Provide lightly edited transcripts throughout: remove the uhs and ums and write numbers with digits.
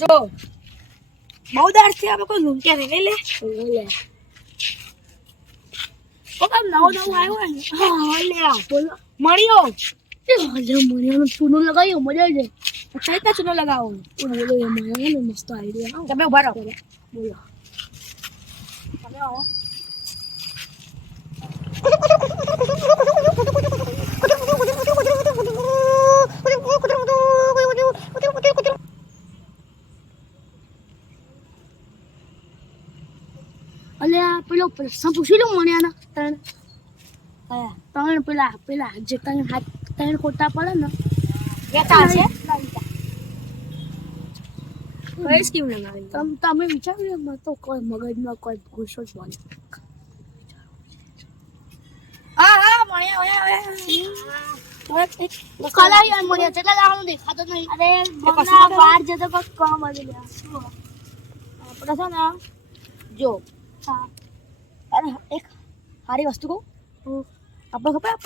જો બહુ દાર છે આપણે કોઈ લૂંટ્યા નહીં લે ઓ કામ નવો આવ્યો ને હા લે બોલો મળ્યો મને ચૂનો લગાવ્યો મજા આવી કઈ તા ચૂનો લગાવો જાય બોલો મને મસ્ત આઈડિયા તમે ઉભા રહો બોલો તમે આવો અલ્યા પેલો પ્રશ્ન પૂછી લો મને આના ત્રણ પેલા જે ત્રણ ખોટા પડે ને કેતા છે કઈ સ્કીમ લગાવી તમે વિચાર્યું એમાં તો કોઈ મગજમાં કોઈ ગુસ્સો જ બને હા મળ્યા કલાઈ યાર મને જેટલા લાવવાનું દેખાતો નહીં અરે બમણા બહાર જતો પણ કામ આવી ગયા આપણે છે ને જો હા અરે એક સારી વસ્તુ કહું આપણે ખબર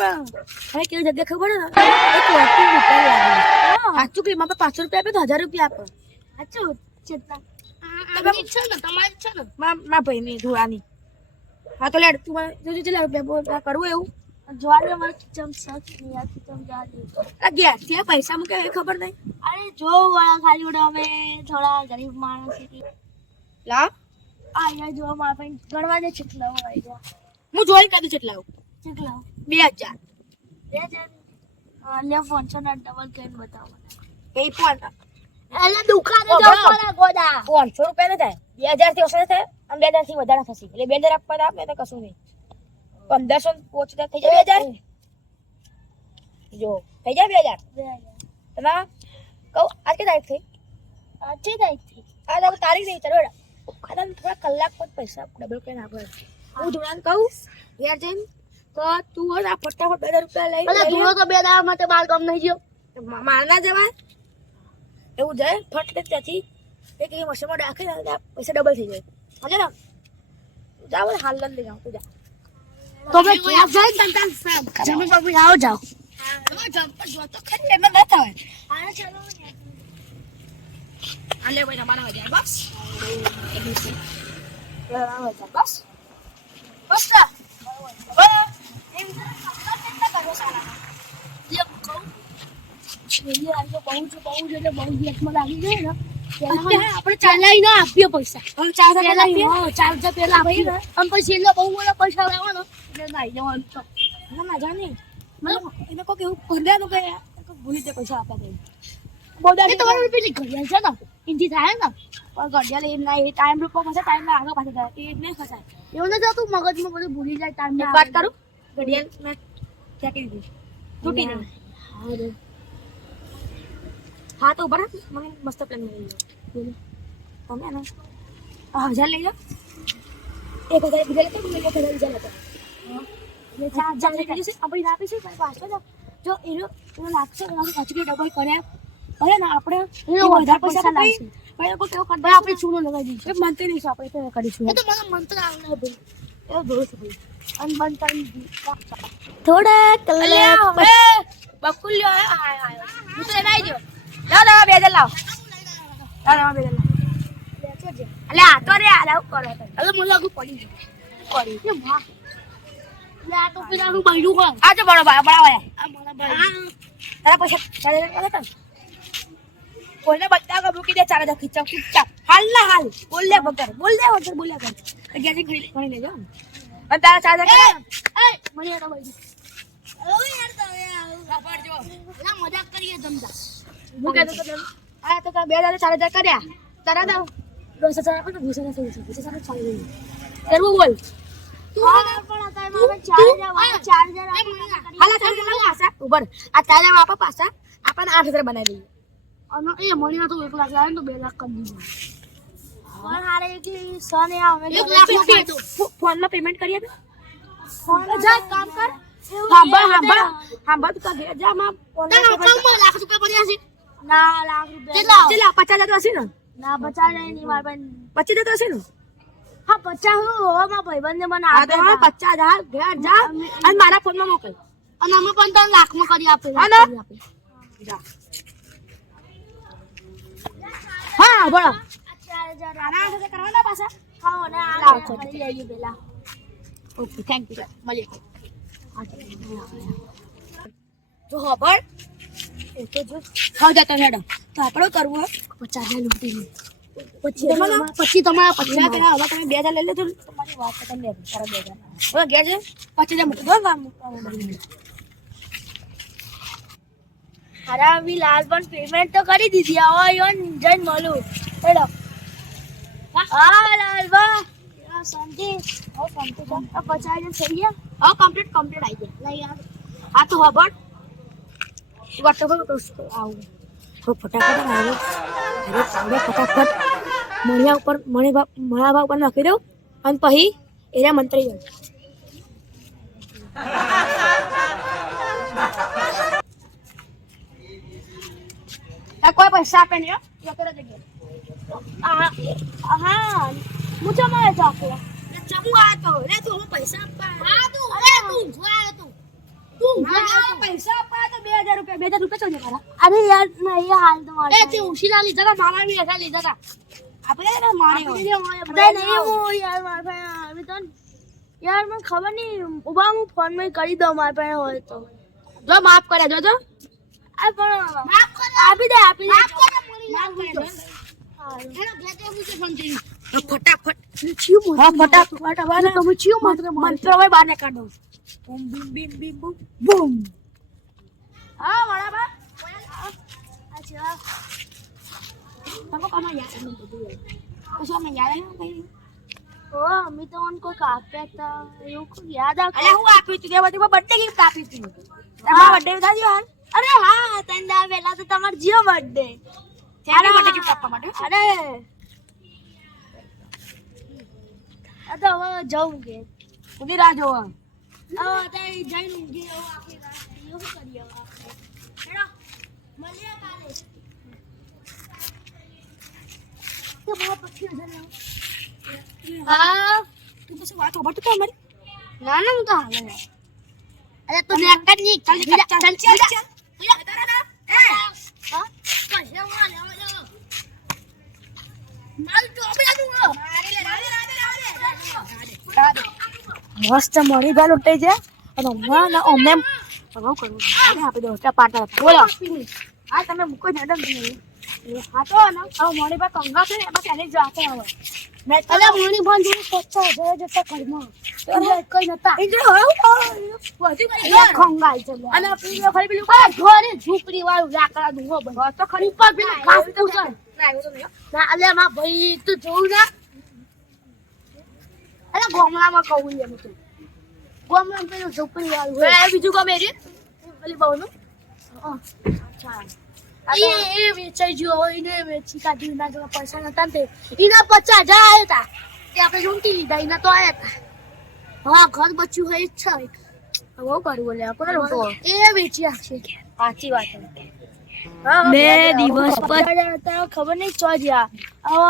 હવે કેવી જગ્યા ખબર ને એક વસ્તુ રૂપિયા લાગે સાચું કે એમાં 500 રૂપિયા આપે તો 1000 રૂપિયા આપે સાચું ચેતના તમે ઈચ્છા ને તમારી ઈચ્છા ને મા ભાઈ ની ધોળાની હા તો લેડ તું જોજો ચલા રૂપિયા કરવું એવું જોડે મારે કિચન સાથ નહીં આ કિચન જા દે આ ગયા ત્યાં પૈસા મૂકે એ ખબર નહીં અરે જો વાળા ખાલી ઉડે અમે થોડા ગરીબ માણસ છે લા આ યાર જો મારા પાસે ગણવા દે કેટલા હોય જો હું જોઈ કાઢું કેટલા કેટલા 2000 લે ફોન છે ને ડબલ કેન બતાવો એ પણ એટલે દુકાને જાવ પડે ગોડા 500 રૂપિયા ને થાય 2000 થી ઓછા થાય આમ 2000 થી વધારે થશે એટલે 2000 આપવા આપને તો કશું નહીં 1500 પહોંચતા થઈ જાય 2000 જો થઈ જાય 2000 તમે કહું આજ કે તારીખ થઈ अच्छी तारीख थी આ તો તારીખ નહીં ચલો ખાતા થોડા કલાક પર પૈસા ડબલ કરીને આપે હું ધોળાને કહું યાર જઈને તો તું આ ફટાફટ 2000 રૂપિયા લઈ અલે ધૂળો તો બે દાડા માટે બાર કામ નહીં ગયો મારના જવાય એવું જાય ફટ ત્યાંથી એક એ મશીનમાં રાખી ને પૈસા ડબલ થઈ જાય સમજે ને જાવ હાલ લઈ જાઉં તું જા તો મેં ક્યાં જાય તંતા જમીન પર આવો જાઓ જો તો ખરી એમાં ના થાય અરે ચલો આલે ભાઈ તમારા હજાર બસ બસ બસ આપણે ચાલાઈ ના આપીએ પૈસા ચાર્જર પેલા આપીએ અને પછી એટલે બહુ બધા પૈસા લેવાનો એટલે નાઈ જવાનું તો ના જાની એને કોઈ એવું ભર્યાનું કે ભૂલી દે પૈસા આપવા દે તમારી પેલી ઘડિયાળ છે ને એનથી થાય ને પણ ઘડિયાળ એમ ના એ ટાઈમ રૂપો પાસે ટાઈમ ના આગળ પાછળ થાય એ નહીં ફસાય એવું નથી થતું મગજમાં બધું ભૂલી જાય ટાઈમ એક વાત કરું ઘડિયાળ મેં ક્યાં કરી દીધી તૂટી નહીં હા તો ઉભા મને મસ્ત પ્લાન મળી ગયો તમે ને 1000 લઈ જાઓ 1000 બીજા લેતો મેં 1000 બીજા લેતો ચાર લઈ જશે આપણે આપીશું પાછો જો એનો લાગશે પછી ડબલ કર્યા અરે ના આપણે વધારે પૈસા લાગશે પણ કોઈ કેવું કરતા આપણે ચૂનો લગાવી દઈશું મંત્ર નહીં આપણે તો કરીશું એ તો મને મંત્ર આવડે ભાઈ એ દોર છે ભાઈ અન બંતન થોડા કલાક બકુલ્યો આય હું તો લઈ ગયો લાવ 2000 લાવ 2000 અલે આ તો રે આ લાવ કરો અલે મને લાગુ પડી ગયું કે વાહ લે આ તો પેલાનું બૈરું કોણ આ તો બરાબર આ મારા ભાઈ તારા પૈસા 4000 કરે કોઈને બધા કો મૂકી દે 4000 ખીચા ચૂપચાપ હાલ ના હાલ બોલ લે વગર બોલ્યા કર અગિયાર ઘણી ઘણી લેજો અને તારા 4000 કરે મને આ ભાઈ ઓ યાર તો ખબર જો ના મજાક કરીએ જમતા હું કહેતો તો આ તો 2000 4000 કર્યા તારા દો 10000 આપો તો 20000 ચાલી કરવું બોલ પણ અત્યારે ચાર્જર હાલા 4000 પાસા ઉપર આ 4000 આપા પાસા આપણને 8000 બનાવી દઈએ અને એ મણીના તો 1 લાખ લાવે તો 2 લાખ કરી દીધું પણ હારે કે સને આવે 1 લાખ નો પેટો ફોનમાં પેમેન્ટ કરી આપે ફોન જા કામ કર હાંભા તું કાઢે જા માં લાખ રૂપિયા પડ્યા છે ના લાખ રૂપિયા કેટલા 50000 તો હશે ને ના 50 નહીં માર પાસે 25000 તો હશે ને હા 50 હું મારા ભાઈબંધને મને આ તો 50000 ઘેર જા અને મારા ફોનમાં મોકલ અને અમે પણ 3 લાખમાં કરી આપે હા ને જા હા હા બોલો 4000 આના સાથે કરવાના પાછા હા ને લાવો, આ લઈ લેજો પેલા ઓકે થેન્ક યુ મળીએ જો ખબર એ તો જો હા જતો હેડો તો આપણે કરવું 50,000 લૂંટી પછી તમારા 50 પેલા હવે તમે 2000 લઈ લેજો તમારી વાત ખતમ લે તારા 2000 હવે ઘેર જઈને 50,000 મૂકી દો કામ અરે મી લાલ પણ પેમેન્ટ તો કરી દીધી હવે યોન જઈને મળું હેડો હા લાલબા શાંતિ શાંતિ છે આ 50,000 થઈ ગયા હા કમ્પ્લીટ આવી જાય લઈ આવ હા તો ખબર વોટ્સએપ પર આવું તો ફટાફટ આવે અરે ચાલે ફટાફટ મણિયા ઉપર મણાભા ઉપર નાખી દઉં અને પછી એના મંત્રી જાય કોઈ પૈસા આપે નહીં હા હું જમાય તો આપો ચમુ આતો રે તું પૈસા આપવા હા તું અરે તું જોયા તું પૈસા આપવા તો 2000 રૂપિયા ચાલજે મારા અરે યાર નહીં હાલ તો મારે એ તે ઉશીલા લીધા તા મામા બી હતા લીધા તા આપણે ને મારે અરે નહીં હું યાર મારા પાસે આવી તો યાર મને ખબર નહીં ઉભા હું ફોન માં કરી દઉં મારા પાસે હોય તો જો માફ કર્યા જોજો આ પણ આપી દે માફ કરે મળી ફટાફટ હા ફટાફટ તમે ચિયો મંત્ર હોય બાને કાઢો બૂમ બીમ બીમ બીમ બૂમ બૂમ હા બરાબર અચ્છા તમે કોનો યાદ નથી બધું પછી અમે યાદ આવ્યું કઈ ઓ અમે તો કોઈ આપ્યા હતા એવું કોઈ યાદ અરે હું આપ્યું તું કે બધી બર્થડે ગિફ્ટ આપી તું તમારા બર્થડે બતાવી હાલ અરે હા તંદા વેલા તો તમાર જીઓ બર્થડે ત્યારે બર્થડે ગિફ્ટ આપવા માટે અરે આ તો હવે જાઉં કે ઉધી રાહ જોવા હવે તો જઈને ઊંઘી આવું આખી રાત એવું કરીએ હવે હેડો મળીએ કાલે તો બહુ પછી હા તું પછી વાત ખબર તો અમારી ના ના હું તો હાલે અરે તો ચાલ મસ્ત મળી ગાલ ઉઠાઈ છે અને હમણાં અમને કરવું આપી દો પાટા બોલો હા તમે મૂકો મેડમ હા તો ને હવે મળી બા કંગા છે એમાં તેની જ રાખે હવે અરે મોની ફોન જોઈ 50,000 જતા ઘરમાં કઈ નતા ખંગાઈ છે અને પેલું ખરી પેલું ઘરે ઝૂંપડી વાળું લાકડા નું હો બસ તો ખરી ઉપર પેલું ખાસ તો છે ના અલે માં ભાઈ તું જોઉં ના અરે ગોમડામાં કહું એમ તું ગોમડામાં પેલું ઝૂંપડી વાળું બીજું ગમે છે પેલી બહુ નું અચ્છા એ વેચાઈ ગયો હોય ને વેચી કાઢી ના જો પૈસા નતા ને એના 50,000 આવ્યા હતા તે આપણે લૂંટી લીધા એના તો આવ્યા હતા હા ઘર બચ્યું હોય જ છે હવે કરું બોલે કોને લોકો એ વેચી આપશે સાચી વાત બે દિવસ પર ખબર નહીં ચો જ્યાં હવે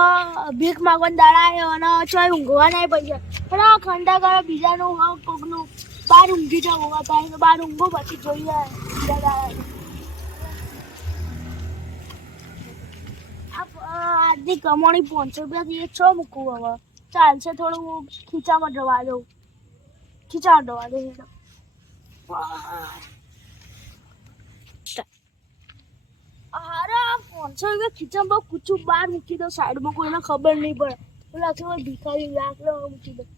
ભીખ માંગવાના દાડા આવ્યો અને ચોય ઊંઘવા નહીં પૈસા પણ આ ખંડા કરે બીજાનું કોકનું બાર ઊંઘી જાવ હોવા થાય બાર ઊંઘો પછી જોઈએ બીજા દાડા આજની કમાણી 500 રૂપિયાથી એ છો મૂકવું હવે ચાલશે થોડું ખીચામાં ડવા દઉં ખીચામાં ડવા દઉં અરે 500 રૂપિયા ખીચામાં બહુ કૂચું બહાર મૂકી દઉં સાઈડમાં કોઈને ખબર નહીં પડે પેલા થોડું ભીખારી આગળ મૂકી દઉં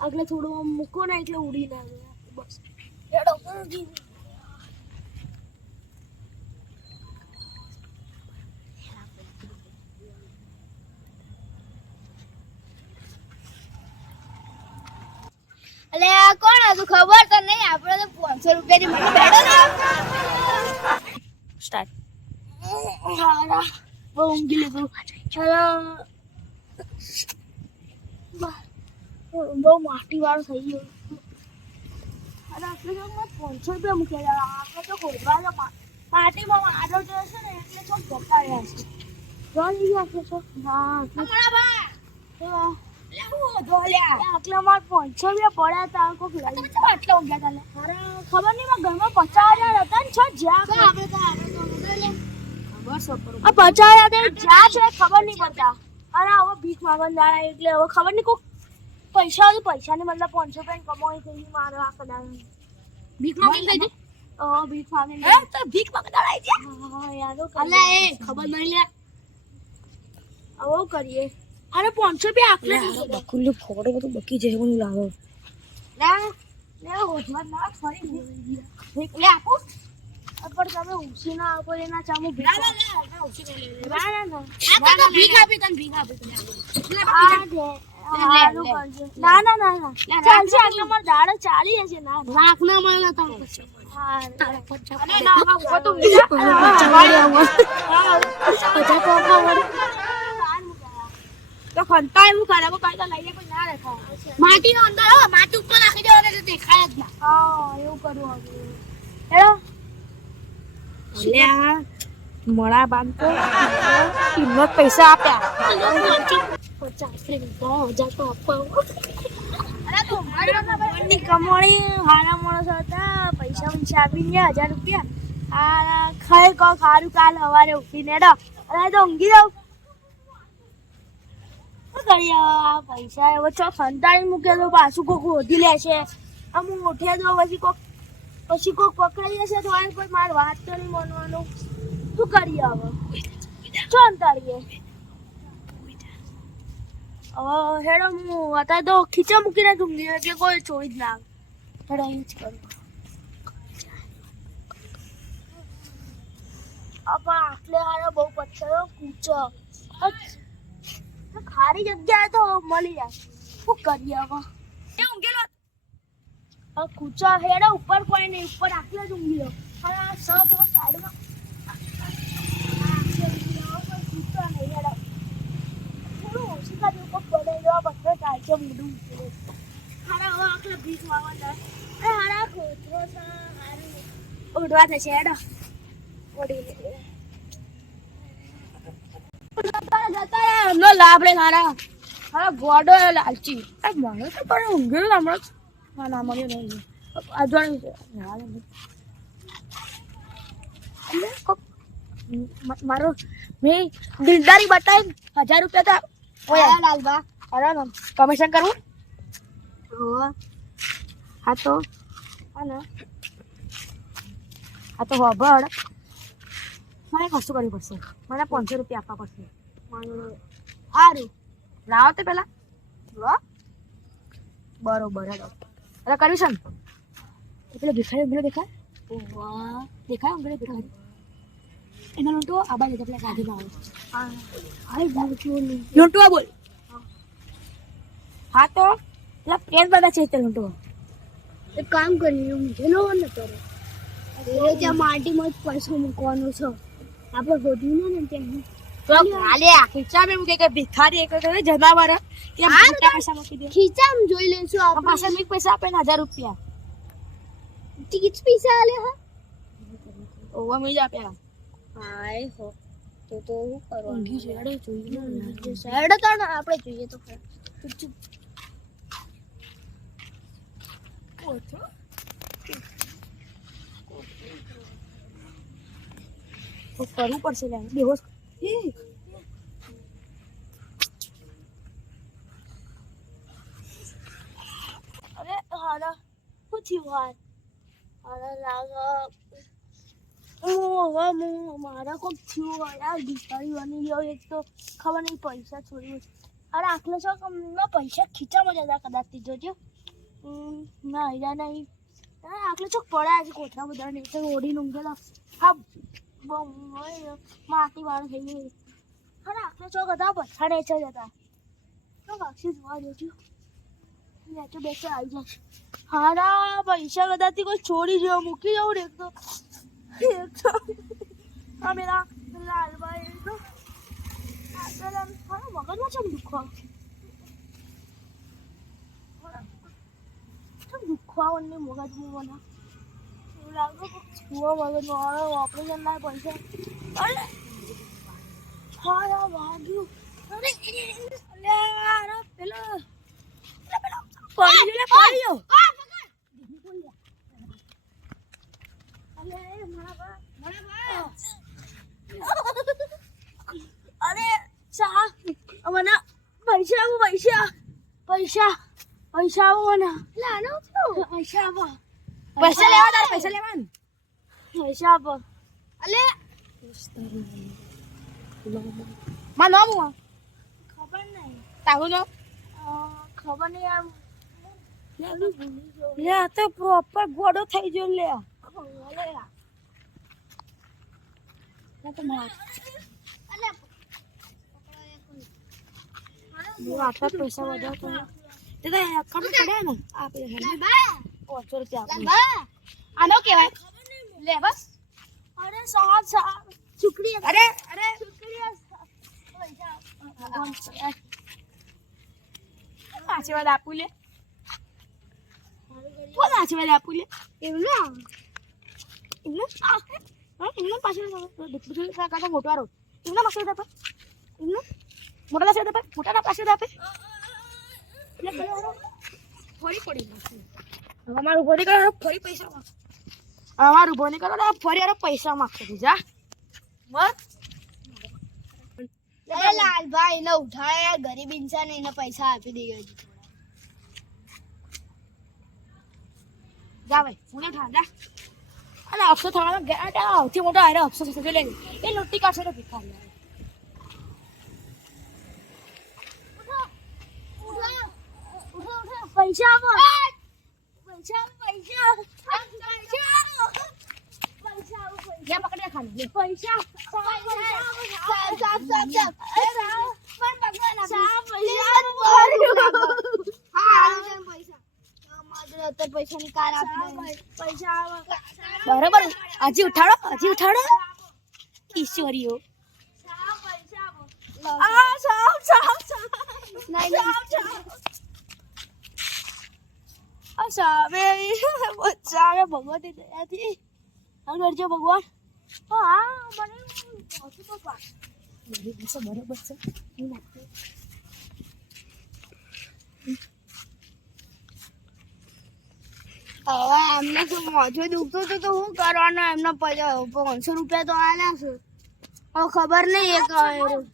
આગળ થોડું આમ મૂકો ને એટલે ઉડી ના બસ અલે આ કોણ હતું ખબર તો નહીં આપણે તો 500 રૂપિયાની મને બેઠો ને સ્ટાર્ટ હારા બહુ ઊંઘી લીધું ચાલો બહુ માટી વાળું થઈ ગયું અને આપણે જો 500 રૂપિયા મૂકેલા આપણે તો ખોદવા તો માટીમાં આડો જો છે ને એટલે તો જતા રહ્યા છે જોઈ ગયા છે તો હા આટલા માર 500 રૂપિયા પડ્યા હતા કોક લઈ આટલા ઊંઘ્યા હતા ખબર નહીં ઘરમાં 50,000 હતા ને છો જ્યાં આપણે તો ખબર આ બચાવ્યા તે જ્યાં છે ખબર નહીં પડતા અને હવે ભીખ માંગવા જાય એટલે હવે ખબર નહીં કોઈ પૈસાની મતલબ 500 રૂપિયા કમાઈ થઈ મારે આ કદાચ ભીખ માંગી થઈ ભીખ માંગી તો ભીખ માંગતા આવી ગયા હા યાર અલ્યા એ ખબર નહીં લે હવે કરીએ અરે 500 રૂપિયા આટલે બકુલ ફોડે બધું બકી જેવું લાવો લે હોજમાં ના ફરી લે આપો પણ તમે ઉસી ના આપો એના ચામુ ભીખ ના ભીખ આપી તને ભીખ આપી તને ના ચાલશે આટલા માર દાડે ચાલી હશે ના રાખ ના મળે તમે પછી તો ખંતા એવું કરે કઈ તો લઈએ કોઈ ના રાખો માટી નો અંદર માટી ઉપર નાખી દેવાને તો દેખાય જ ના હા એવું કરવું હવે હેલો અલ્યા મળા બાંધતો કિંમત પૈસા આપ્યા 50 તો આપવા અરે તો મારી કમાણી હારા માણસ હતા પૈસા આપીને 1000 રૂપિયા આ ખાઈ કો ખારું કાલ સવારે ઉઠીને અરે તો ઊંઘી જાવ શું કરીએ પૈસા એવો ચો ખંતાળી મૂકે તો પાછું કોક હોધી લેશે અમુક ઉઠે તો પછી કોક પકડી લેશે તો કોઈ મારી વાત તો નહીં માનવાનું શું કરીએ હવે ચો અંતાડીએ હેડો હું અત્યારે તો ખીચા મૂકીને ઊંઘી એટલે કોઈ ચોરી જ ના આવે હેડો એવું જ કરું પણ આટલે હારો બહુ પથ્થરો કૂચો ખારી જગ્યાએ તો મળી જાય શું કરીએ હવે એ ઊંઘેલો કૂચો હેડો ઉપર કોઈ નહીં ઉપર આટલે જ ઊંઘી લો અને આ સર સાઈડમાં કૂચો નહીં હેડો થોડું ઓછી કરી ઉપર પડે જો બધો ચાલશે મોઢું મૂકી હારા હવે આટલે ભીખ માંગવા જાય હારા કોથરો છે હારું ઉડવા થશે હેડો નો લાભ રે સારા હા ગોડો લાલચી મને તો પણ ઊંઘેલું હમણાં હા ના મળ્યો નહીં મારો મેં દિલદારી બતાવી 1000 રૂપિયા તો લાલબા અરે કમિશન કરવું હા તો હોબળ મારે કશું કરવું પડશે મને 500 રૂપિયા આપવા પડશે સારું લાવો તે પેલા બરોબર હેડો અરે કર્યું છે ને પેલો દેખાય દેખાય દેખાય એના નોટો આબા જતા પેલા ગાડીમાં આવે નોટો બોલ હા તો પેલા પેન બધા છે તે નોટો એક કામ કરી ઊંઘેલો ન કરે ત્યાં માટીમાં જ પૈસો મૂકવાનો છે આપણે ગોઠવ્યું ને ત્યાં તો કાલે ખીચા મે કે ભિખારી એક તો જનાવર કે પૈસા મૂકી દે ખીચામ જોઈ લેશું આપણે પાસે મીક પૈસા આપે 1000 રૂપિયા ટિકિટ પૈસા આલે હા ઓવા મે જ આપ્યા હાય હો તો હું કરવાનું ઊંઘી છેડે જોઈએ છેડે તો આપણે જોઈએ તો ઓછો તો કરવું પડશે લે બેહોશ અરે હારા શું થયું હાર હારા લાગ મારા કોક થયું યાર ભિખારી બની ગયો એક તો ખબર નહીં પૈસા ચોરી અરે આટલો શોખ પૈસા ખીચામાં જતા કદાચ જોજો ના હીરા નહીં આટલો ચોક પડ્યા છે કોથળા બધા નહીં તો ઓઢીને ઊંઘેલા હા માટી વાળું થઈ ગયું અરે આટલો ચોક હતા ભઠ્ઠા નેચર જતા તો વાક્ષી જોવા જોજો નેચર બેસે આવી જશે હારા પૈસા કદાચથી કોઈ ચોરી જેવો મૂકી જવું ને એક તો આ પેલા લાલભાઈ તો મગજમાં છે દુખવા દુખવાને મગજમાં મને એવું લાગે છુવા મગજમાં ઓપરેશન ના પૈસા અરે હા વાગ્યું અરે પેલો પડ્યો અરે સા મને પૈસા આવો પૈસા પૈસા પૈસા આવો મને પૈસા આપો પૈસા લેવા તારે પૈસા લેવા ને પૈસા આપો અલે માં નામ હું ખબર નહીં તારું નામ ખબર નહીં આમ લે આ તો પ્રોપર ગોડો થઈ ગયો લે તો માર આટલા પૈસા વધારે તો તે તો એકાઉન્ટ પડ્યા ને આપણે ₹500 આપે આનો કેવાય લે બસ અરે સાહેબ સાહેબ શુક્રિયા અરે અરે શુક્રિયા આશીર્વાદ આપું લે કોણ આશીર્વાદ આપું લે એમનો એમનો પાછળ કાકા મોટો આરો એમનો પાછળ આપે એમનો મોટા પાછળ આપે મોટા પાછળ આપે ફરી પડી અમારું ઉભો નહીં કરો ફરી પૈસા માંગ અમારું ઉભો નહીં કરો ને ફરી યાર પૈસા માંગતો જા મત અરે લાલભાઈ એને ઉઠાય ગરીબ ઇન્સાન એને પૈસા આપી દે જા ભાઈ હું ઠા જા અને અફસો થવાનો સૌથી મોટો આરે અફસો થશે લે એ લોટી કાઢશે તો ભીખા પૈસા આપો પૈસા પૈસા પૈસા ગયા પકડે ખાલી લે પૈસા પૈસાની કાર આપી પૈસા બરાબર હજી ઉઠાડો ઈશ્વરીઓ સામે ભગવતી દયાથી કરજો ભગવાન હા મને બરાબર છે હવે એમને શું મોઢું દુખતું હતું તો શું કરવાનું એમને ₹500 તો આલ્યા છે હવે ખબર નહીં એક ₹500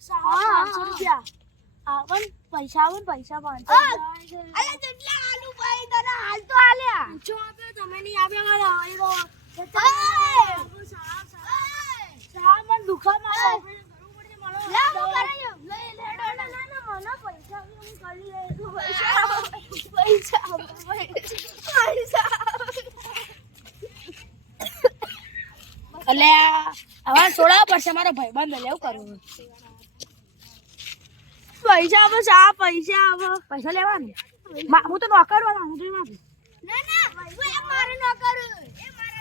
આવન પૈસા આવે પૈસા હાલ તો આલ્યા તમે નહીં આપ્યા મને દુખા મારે એટલે હવે છોડાવવા પડશે મારો ભાઈબંધ એટલે એવું કરવું પૈસા આપો શા પૈસા આપો પૈસા લેવાનું હું તો નોકર વાળા હું તો ના ના એ મારો નોકર એ મારા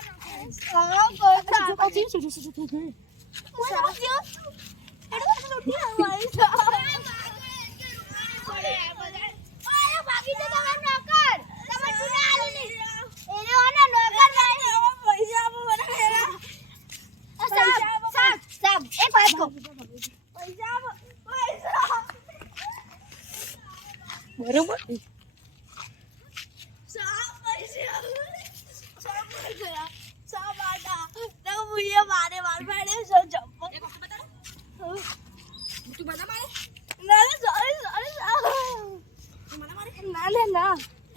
બરોબર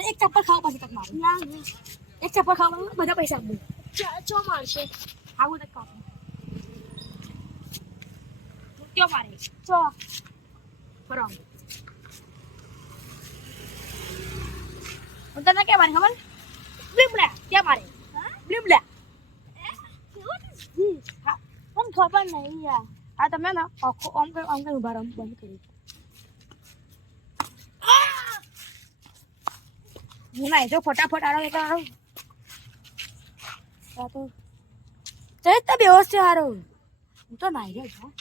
એક ચપ્પલ ખાવ પછી તક મારું એક ચપ્પલ ખાવ બધા પૈસા આપું ચો મારશે આવું તક ખાવ ક્યો મારે ચો બરાબર હું તને ક્યાં મારે ખબર બ્લીબલા ક્યાં મારે બ્લીબલા હા પણ ખબર નહીં યાર આ તમે ને આખો આમ કઈ ઉભા રહો બંધ કરી હું ના જો ફટાફટ આરો એટલે આરો તો તો વ્યવસ્થિત હારો હું તો નાઈ રહ્યો છું